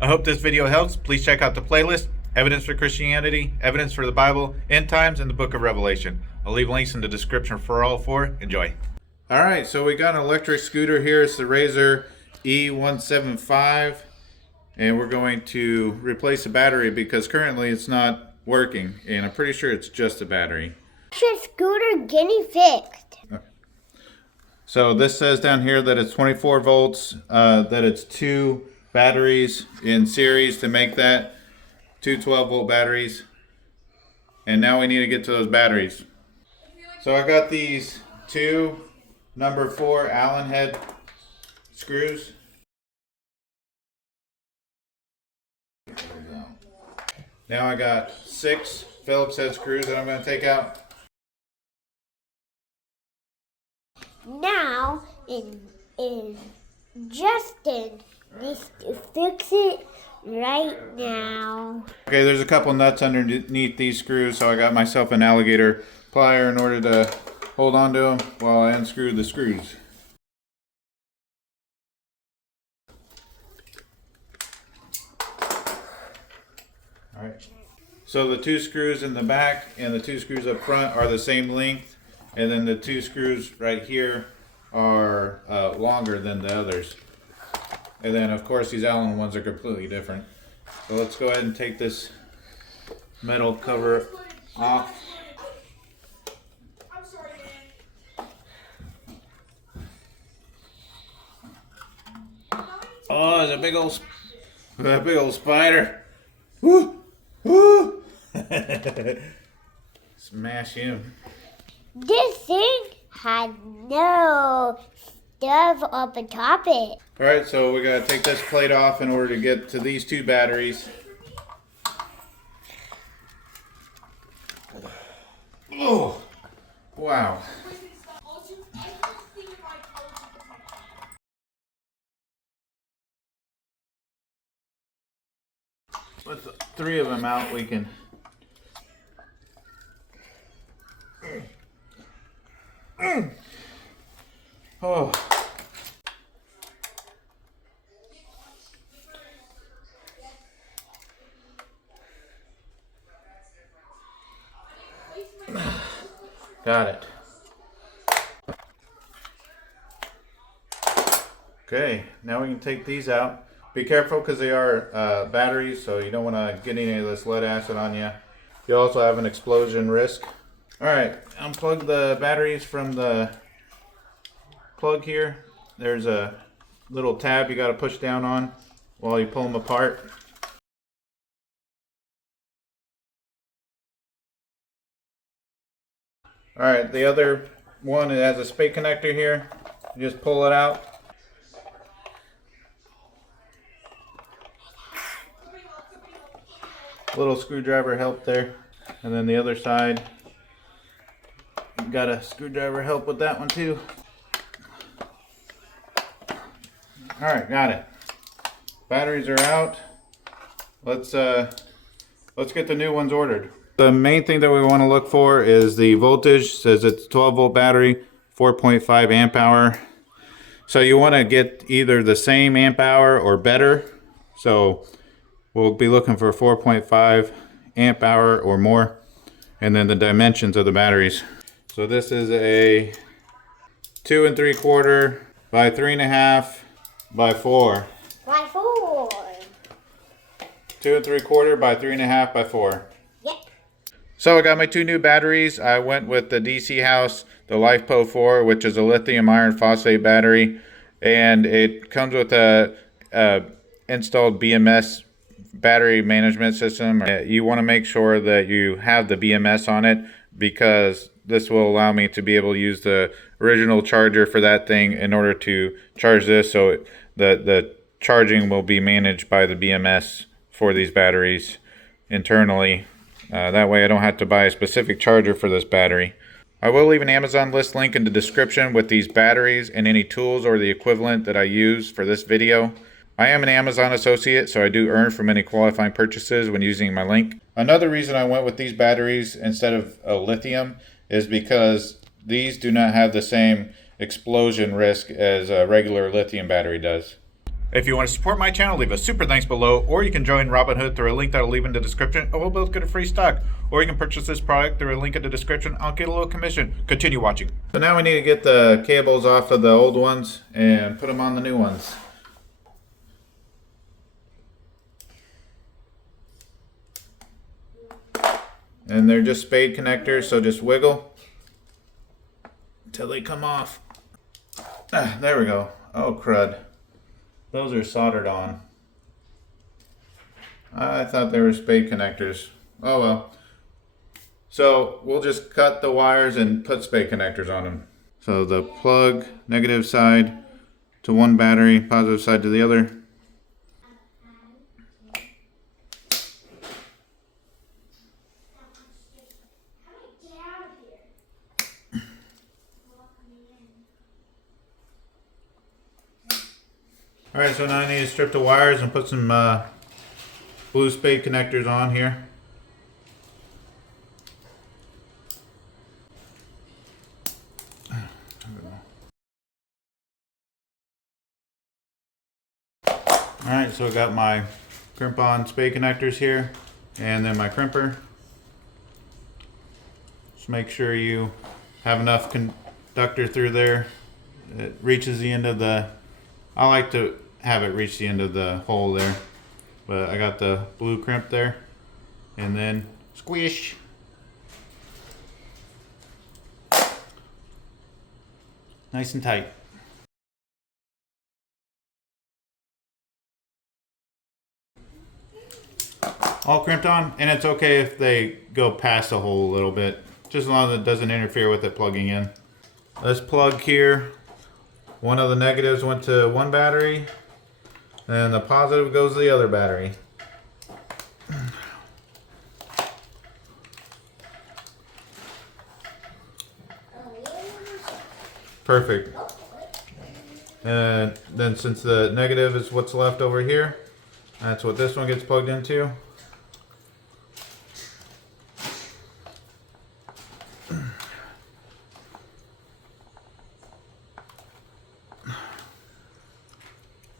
I hope this video helps. Please check out the playlist, Evidence for Christianity, Evidence for the Bible, End Times, and the Book of Revelation. I'll leave links in the description for all four. Enjoy. All right, so we got an electric scooter here. It's the Razor E175, and we're going to replace the battery because currently it's not working, and I'm pretty sure it's just a battery. Scooter getting fixed. So this says down here that it's 24 volts, that it's two batteries in series to make that, two 12-volt batteries. And now we need to get to those batteries. So I got these two number 4 Allen head screws. Now I got 6 Phillips head screws that I'm going to take out. Now, Justin needs to fix it right now. Okay, there's a couple nuts underneath these screws, so I got myself an alligator plier in order to hold on to them while I unscrew the screws. Alright, so the 2 screws in the back and the 2 screws up front are the same length, and then the 2 screws right here are longer than the others. And then of course these Allen ones are completely different. So let's go ahead and take this metal cover off. Oh, there's a big old spider. Woo! Woo! Smash him. This thing had no stuff up on top of it. Alright, so we gotta take this plate off in order to get to these 2 batteries. Oh! Wow. With 3 of them out, we can... Oh. Got it. Okay, now we can take these out. Be careful because they are batteries, so you don't want to get any of this lead acid on you. You also have an explosion risk. Alright, unplug the batteries from the plug here. There's a little tab you got to push down on while you pull them apart. Alright, the other one, it has a spade connector here. You just pull it out. Little screwdriver help there. And then the other side, got a screwdriver help with that one too. Alright, got it. Batteries are out. Let's get the new ones ordered. The main thing that we want to look for is the voltage. It says it's 12-volt battery, 4.5 amp hour. So you want to get either the same amp hour or better. So we'll be looking for 4.5 amp hour or more. And then the dimensions of the batteries. So this is a 2 3/4 by 3.5 by 4. By 4. 2 3/4 by 3.5 by 4. Yep. So I got my 2 new batteries. I went with the DC House, the LiFePO 4, which is a lithium iron phosphate battery, and it comes with a installed BMS battery management system. You want to make sure that you have the BMS on it because this will allow me to be able to use the original charger for that thing in order to charge this. So the charging will be managed by the BMS for these batteries internally. That way I don't have to buy a specific charger for this battery. I will leave an Amazon list link in the description with these batteries and any tools or the equivalent that I use for this video. I am an Amazon associate, so I do earn from any qualifying purchases when using my link. Another reason I went with these batteries instead of lithium is because these do not have the same explosion risk as a regular lithium battery does. If you want to support my channel, leave a super thanks below, or you can join Robinhood through a link that I'll leave in the description, and we'll both get a free stock. Or you can purchase this product through a link in the description. I'll get a little commission. Continue watching. So now we need to get the cables off of the old ones and put them on the new ones. And they're just spade connectors, so just wiggle until they come off. Ah, there we go. Oh, crud. Those are soldered on. I thought they were spade connectors. Oh well. So we'll just cut the wires and put spade connectors on them. So the plug, negative side to one battery, positive side to the other. Alright, so now I need to strip the wires and put some blue spade connectors on here. Alright, so I got my crimp on spade connectors here and then my crimper. Just make sure you have enough conductor through there. It reaches the end of the, I like to have it reach the end of the hole there, but I got the blue crimp there, and then squish. Nice and tight. All crimped on, and it's okay if they go past the hole a little bit, just as long as it doesn't interfere with it plugging in. This plug here, one of the negatives went to one battery, and the positive goes to the other battery. Perfect. And then since the negative is what's left over here, that's what this one gets plugged into.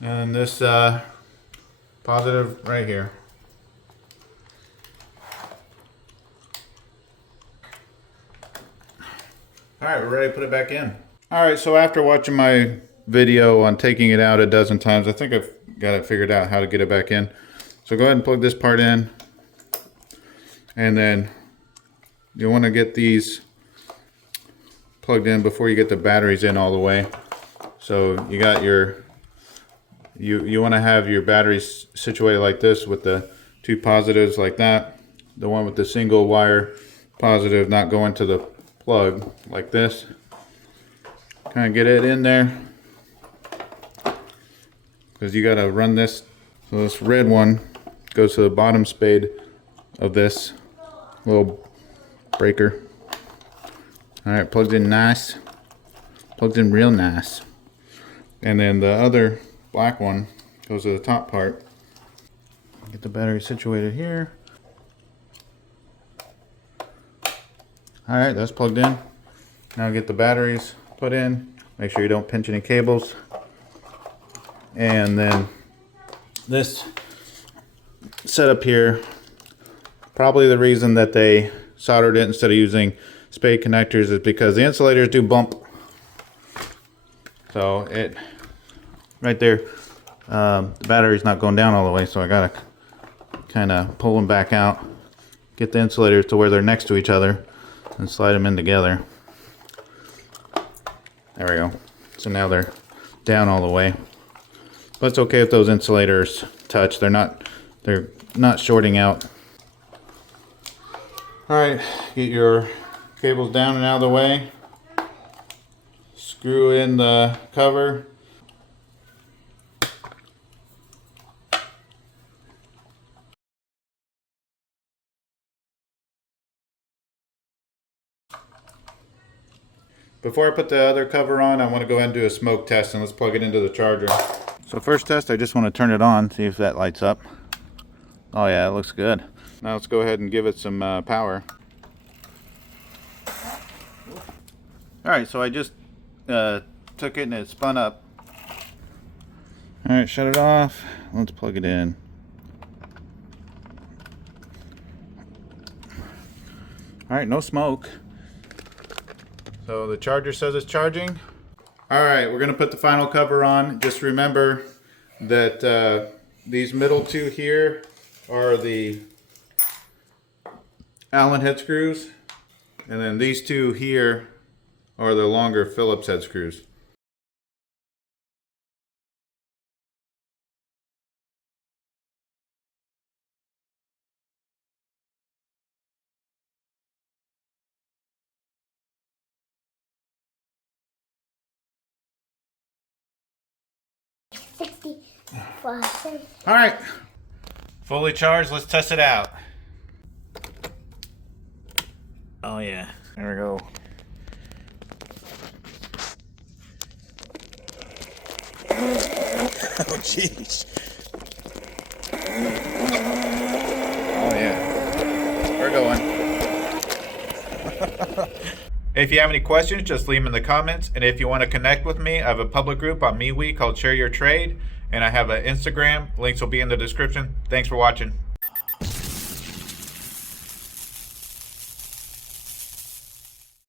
And this positive right here. Alright, we're ready to put it back in. Alright, so after watching my video on taking it out a dozen times, I think I've got it figured out how to get it back in. So go ahead and plug this part in. And then you want to get these plugged in before you get the batteries in all the way. So you got your you want to have your batteries situated like this with the two positives like that. The one with the single wire positive not going to the plug like this. Kind of get it in there because you got to run this. So this red one goes to the bottom spade of this little breaker. Alright, plugged in nice. Plugged in real nice. And then the other black one goes to the top part. Get the battery situated here. Alright, that's plugged in. Now get the batteries put in. Make sure you don't pinch any cables. And then this setup here, probably the reason that they soldered it instead of using spade connectors is because the insulators do bump. So it right there, the battery's not going down all the way, so I gotta kind of pull them back out, get the insulators to where they're next to each other, and slide them in together. There we go. So now they're down all the way. But it's okay if those insulators touch. They're not shorting out. Alright, get your cables down and out of the way. Screw in the cover. Before I put the other cover on, I want to go ahead and do a smoke test, and let's plug it into the charger. So first test, I just want to turn it on, see if that lights up. Oh yeah, it looks good. Now let's go ahead and give it some power. Alright, so I just took it and it spun up. All right, shut it off. Let's plug it in. All right, no smoke. So the charger says it's charging. All right, we're gonna put the final cover on. Just remember that these middle two here are the Allen head screws, and then these two here are the longer Phillips head screws. All right, fully charged. Let's test it out. Oh yeah, there we go. Oh jeez. Oh yeah, we're going. If you have any questions, just leave them in the comments. And if you want to connect with me, I have a public group on MeWe called Share Your Trade. And I have an Instagram. Links will be in the description. Thanks for watching.